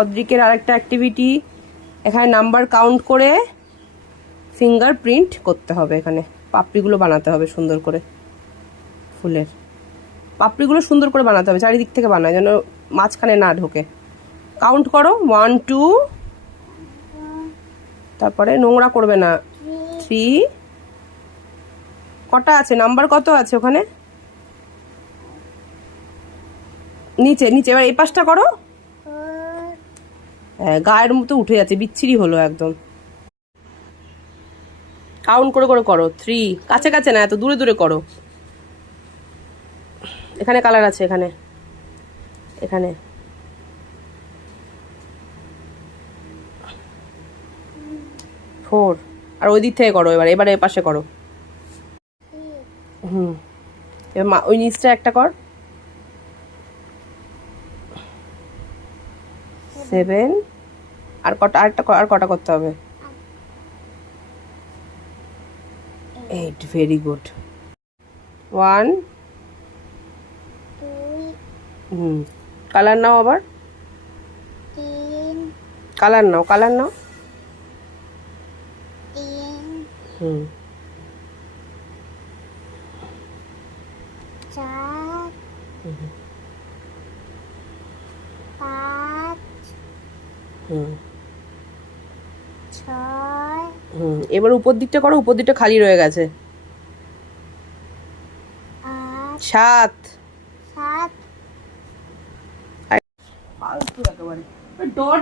অদ্রিকের আরেকটা অ্যাক্টিভিটি, এখানে number count করে ফিঙ্গার প্রিন্ট করতে হবে। এখানে পাপড়িগুলো বানাতে হবে সুন্দর করে, ফুলের পাপড়িগুলো সুন্দর করে বানাতে হবে, চারিদিক থেকে বানায় যেন মাঝখানে না ঢোকে। কাউন্ট করো, 1 2, তারপরে নোংরা করবে না, 3, কটা আছে নাম্বার, কত আছে ওখানে নিচে নিচে। এবার এই পাশটা করো, হ্যাঁ গায়ের মতো উঠে যাচ্ছে, বিচ্ছিরি হলো একদম। কাউন্ট করে করে করো, 3, কাছে কাছে না, এত দূরে দূরে করো। এখানে কালার আছে, এখানে এখানে 4, আর ওই দিক থেকে করো, এবারে এ পাশে করো। এবার ওই নিচটা একটা কর, 7, আর কটা, আর কটা করতে হবে, 8, ভেরি গুড। 1, কালার নাও আবার, কালার নাও, কালার নাও, 4 5 6 এবার উপর দিকটা করো, উপর দিকটা খালি রয়ে গেছে, 8 7। 7 ফালতু একেবারে ডট